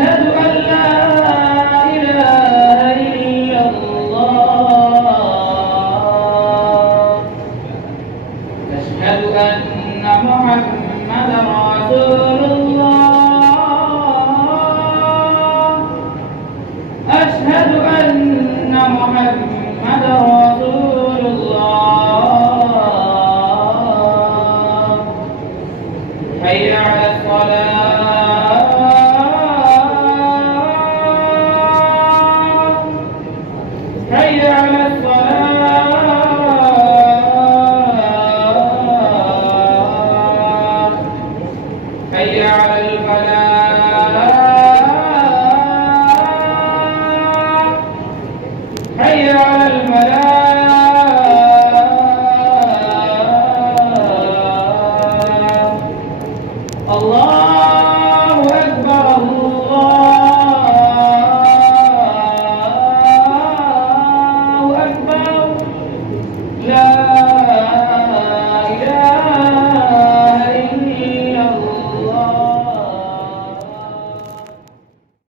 أشهد أن لا إله إلا الله أشهد أن محمدا رسول الله أشهد أن محمدا رسول الله حي على الصلاة حي على الصلاة حي على